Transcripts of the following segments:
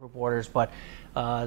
reporters, but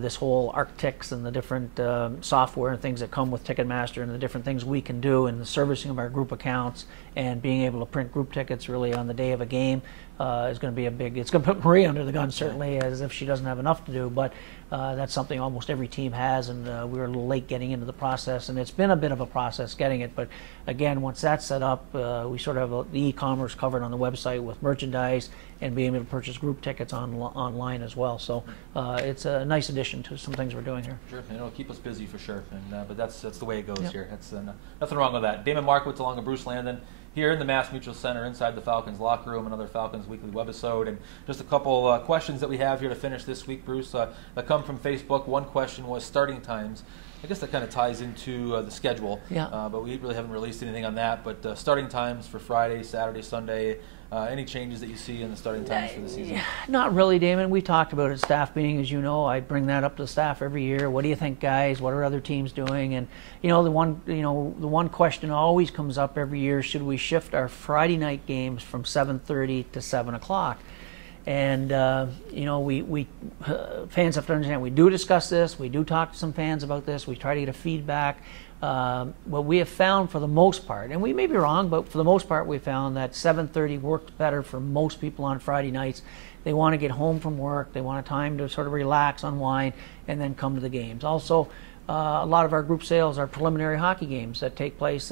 this whole architects and the different software and things that come with Ticketmaster and the different things we can do in the servicing of our group accounts and being able to print group tickets really on the day of a game is going to be a big, it's going to put Marie under the gun certainly, as if she doesn't have enough to do, but that's something almost every team has, and we were a little late getting into the process, and it's been a bit of a process getting it, but again, once that's set up, we sort of have the e-commerce covered on the website with merchandise and being able to purchase group tickets online as well. So it's a nice addition to some things we're doing here. Sure, it'll keep us busy for sure, and but that's the way it goes here. That's nothing wrong with that. Damon Markiewicz along with Bruce Landon here in the Mass Mutual Center inside the Falcons locker room, another Falcons weekly webisode, and just a couple questions that we have here to finish this week, Bruce, that come from Facebook. One question was starting times. I guess that kind of ties into the schedule, but we really haven't released anything on that. But starting times for Friday, Saturday, Sunday, any changes that you see in the starting times for the season? Not really, Damon. We talked about it at staff meeting, as you know. I bring that up to the staff every year. What do you think, guys? What are other teams doing? And the one question always comes up every year: should we shift our Friday night games from 7:30 to 7 o'clock? And we fans have to understand we do discuss this. We do talk to some fans about this. We try to get a feedback. What we have found for the most part, and we may be wrong, but for the most part we found that 7:30 works better for most people on Friday nights. They want to get home from work. They want a time to sort of relax, unwind, and then come to the games. Also, a lot of our group sales are preliminary hockey games that take place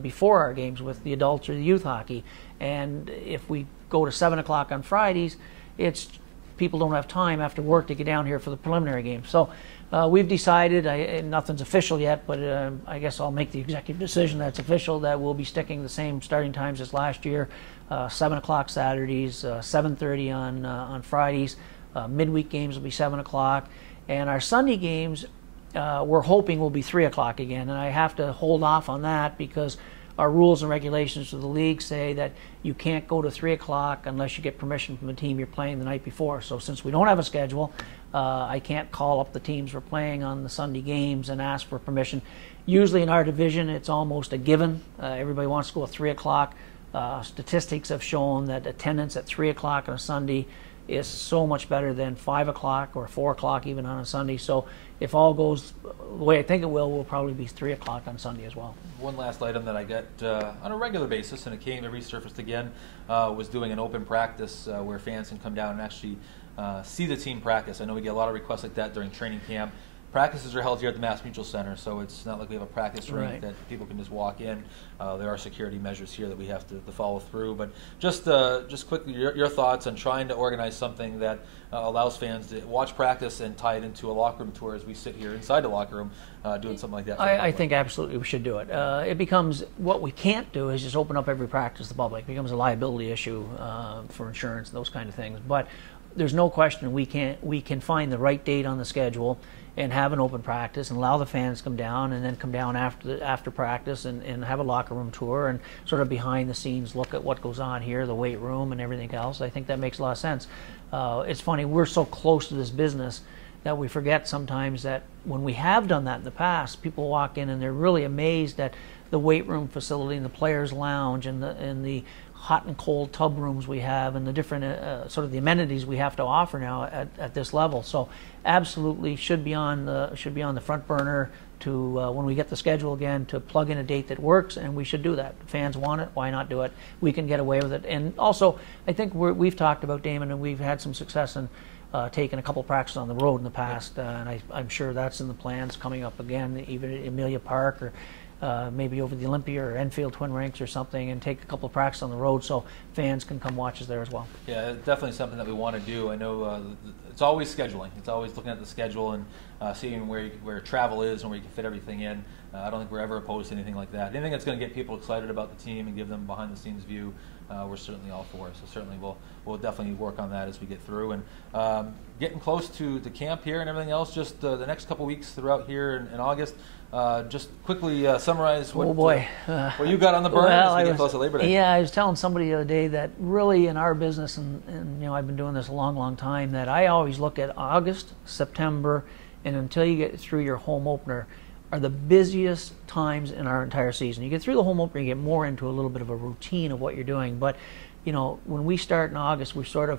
before our games with the adults or the youth hockey. And if we go to 7 o'clock on Fridays, people don't have time after work to get down here for the preliminary game. So we've decided, nothing's official yet, but I guess I'll make the executive decision that's official, that we'll be sticking the same starting times as last year, 7 o'clock Saturdays, 7:30 on Fridays. Midweek games will be 7 o'clock. And our Sunday games, we're hoping will be 3 o'clock again. And I have to hold off on that because our rules and regulations of the league say that you can't go to 3 o'clock unless you get permission from the team you're playing the night before. So since we don't have a schedule, I can't call up the teams we're playing on the Sunday games and ask for permission. Usually in our division, it's almost a given. Everybody wants to go at 3 o'clock. Statistics have shown that attendance at 3 o'clock on a Sunday is so much better than 5 o'clock or 4 o'clock even on a Sunday. So if all goes the way I think it will probably be 3 o'clock on Sunday as well. One last item that I get on a regular basis, and it came to resurfaced again, was doing an open practice where fans can come down and actually see the team practice. I know we get a lot of requests like that during training camp. Practices are held here at the Mass Mutual Center, so it's not like we have a practice rink that people can just walk in. There are security measures here that we have to follow through. But just quickly, your thoughts on trying to organize something that allows fans to watch practice and tie it into a locker room tour as we sit here inside the locker room doing something like that. I think absolutely we should do it. It becomes, what we can't do is just open up every practice to the public. It becomes a liability issue for insurance and those kind of things. But there's no question we can find the right date on the schedule and have an open practice and allow the fans to come down, and then come down after practice and have a locker room tour and sort of behind the scenes look at what goes on here, the weight room and everything else. I think that makes a lot of sense. It's funny, we're so close to this business that we forget sometimes that when we have done that in the past, people walk in and they're really amazed at the weight room facility and the players' lounge and the hot and cold tub rooms we have and the different sort of the amenities we have to offer now at this level. So absolutely should be on the front burner to when we get the schedule again, to plug in a date that works, and we should do that. If fans want it, why not do it? We can get away with it. And also, I think we've talked about, Damon, and we've had some success in taking a couple practices on the road in the past, and I'm sure that's in the plans coming up again, even at Amelia Park or maybe over the Olympia or Enfield Twin Rinks or something, and take a couple of practices on the road so fans can come watch us there as well. Yeah, it's definitely something that we want to do. I know it's always scheduling. It's always looking at the schedule and seeing where travel is and where you can fit everything in. I don't think we're ever opposed to anything like that. Anything that's going to get people excited about the team and give them behind-the-scenes view, we're certainly all for. So certainly we'll definitely work on that as we get through. And getting close to the camp here and everything else, just the next couple weeks throughout here in August. Just quickly summarize what you got on the burner as we get close to Labor Day. Yeah, I was telling somebody the other day that really in our business, and I've been doing this a long, long time, that I always look at August, September, and until you get through your home opener, are the busiest times in our entire season. You get through the home opener, you get more into a little bit of a routine of what you're doing. But when we start in August, we sort of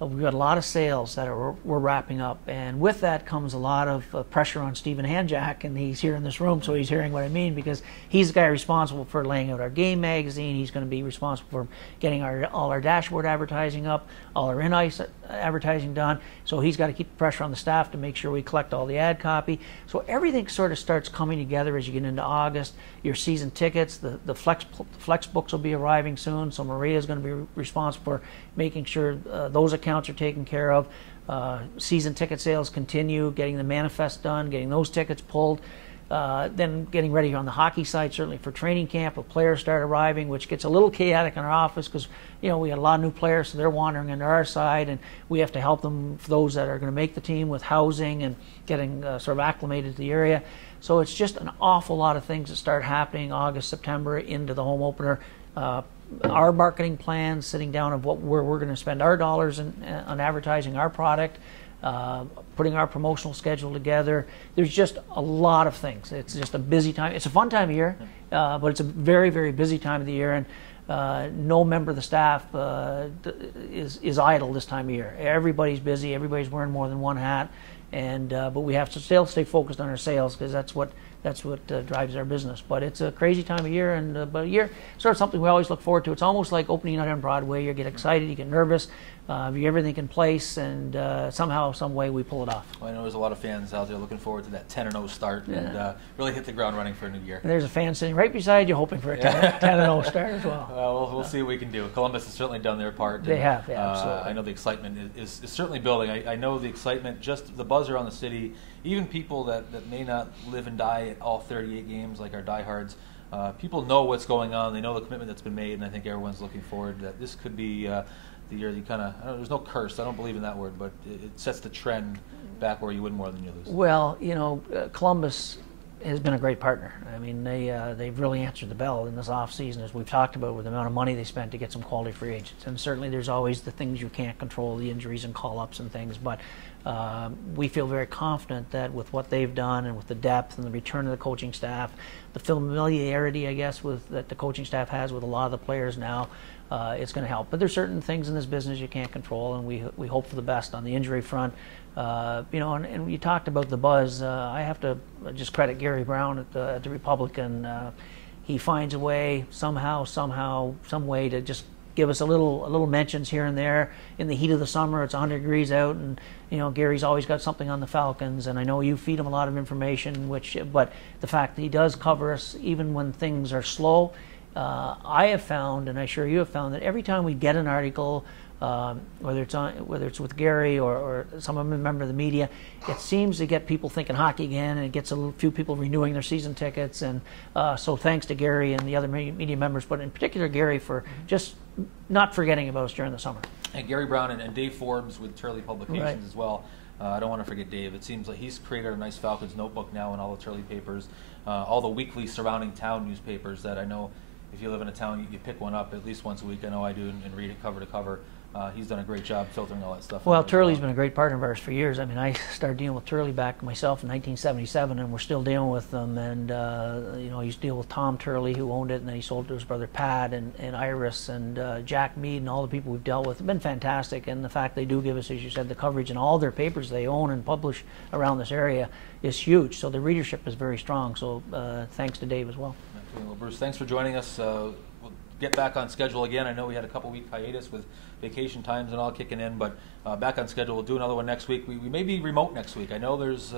we've got a lot of sales that we're wrapping up, and with that comes a lot of pressure on Stephen Hanjack, and he's here in this room, so he's hearing what I mean, because he's the guy responsible for laying out our game magazine. He's going to be responsible for getting all our dashboard advertising up, all our in-ice advertising done. So he's got to keep the pressure on the staff to make sure we collect all the ad copy. So everything sort of starts coming together as you get into August. Your season tickets, the flex books will be arriving soon, so Maria's going to be responsible for making sure those accounts are taken care of. Season ticket sales continue, getting the manifest done, getting those tickets pulled. Then getting ready on the hockey side, certainly for training camp. The players start arriving, which gets a little chaotic in our office because, we got a lot of new players, so they're wandering into our side, and we have to help them, for those that are going to make the team, with housing and getting sort of acclimated to the area. So it's just an awful lot of things that start happening August, September into the home opener. Our marketing plans, sitting down of where we're going to spend our dollars on advertising our product. Putting our promotional schedule together. There's just a lot of things. It's just a busy time. It's a fun time of year, but it's a very, very busy time of the year, and no member of the staff is idle this time of year. Everybody's busy. Everybody's wearing more than one hat, and but we have to still stay focused on our sales, because that's what drives our business. But it's a crazy time of year, and but a year sort of something we always look forward to. It's almost like opening night on Broadway. You get excited, you get nervous, you get everything in place, and somehow, some way, we pull it off. Well, I know there's a lot of fans out there looking forward to that 10-0 start and really hit the ground running for a new year. And there's a fan sitting right beside you hoping for a 10-0 start as well. We'll see what we can do. Columbus has certainly done their part. They have, absolutely. I know the excitement is certainly building. I know the excitement, just the buzz around the city, even people that may not live and die at all 38 games like our diehards. People know what's going on. They know the commitment that's been made, and I think everyone's looking forward that this could be the year you kind of, there's no curse, I don't believe in that word, but it sets the trend back where you win more than you lose. Well, Columbus has been a great partner. I mean, they've really answered the bell in this off season, as we've talked about, with the amount of money they spent to get some quality free agents. And certainly there's always the things you can't control, the injuries and call-ups and things, but we feel very confident that with what they've done and with the depth and the return of the coaching staff, the familiarity, I guess, that the coaching staff has with a lot of the players now, it's going to help. But there's certain things in this business you can't control, and we hope for the best on the injury front. And you talked about the buzz. I have to just credit Gary Brown at the Republican. He finds a way somehow, some way to just give us a little mentions here and there. In the heat of the summer, it's 100 degrees out, and Gary's always got something on the Falcons, and I know you feed him a lot of information. But the fact that he does cover us even when things are slow, I have found, and I'm sure you have found, that every time we get an article, whether it's with Gary or some member of the media, it seems to get people thinking hockey again, and it gets a few people renewing their season tickets. And so thanks to Gary and the other media members, but in particular Gary, for just not forgetting about us during the summer. And Gary Brown and Dave Forbes with Turley Publications as well. I don't want to forget Dave. It seems like he's created a nice Falcons notebook now in all the Turley papers, all the weekly surrounding town newspapers that I know if you live in a town, you pick one up at least once a week. I know I do, and read it cover to cover. He's done a great job filtering all that stuff. Well, Turley's been a great partner of ours for years. I mean, I started dealing with Turley back myself in 1977, and we're still dealing with them. And I used to deal with Tom Turley, who owned it, and then he sold it to his brother Pat and Iris and Jack Mead and all the people we've dealt with. It's been fantastic, and the fact they do give us, as you said, the coverage in all their papers they own and publish around this area is huge. So the readership is very strong. So thanks to Dave as well. Well, Bruce, thanks for joining us. We'll get back on schedule again. I know we had a couple-week hiatus with vacation times and all kicking in, but back on schedule. We'll do another one next week. We may be remote next week. I know there's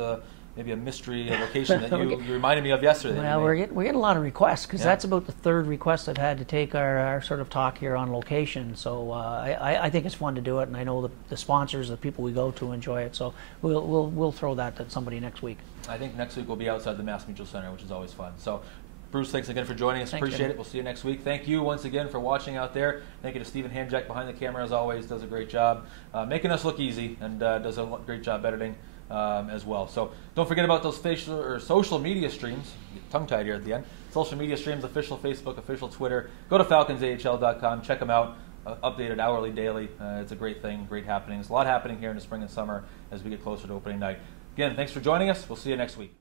maybe a mystery location that you reminded me of yesterday. Well, we're getting a lot of requests, because that's about the third request I've had to take our sort of talk here on location. So I think it's fun to do it, and I know the sponsors, the people we go to, enjoy it. So we'll throw that to somebody next week. I think next week we'll be outside the Mass Mutual Center, which is always fun. So, Bruce, thanks again for joining us. Thanks, Appreciate it. We'll see you next week. Thank you once again for watching out there. Thank you to Stephen Hanjack behind the camera, as always. Does a great job making us look easy, and does a great job editing as well. So don't forget about those social media streams. Get tongue-tied here at the end. Social media streams, official Facebook, official Twitter. Go to FalconsAHL.com. Check them out. Updated hourly, daily. It's a great thing, great happenings. A lot happening here in the spring and summer as we get closer to opening night. Again, thanks for joining us. We'll see you next week.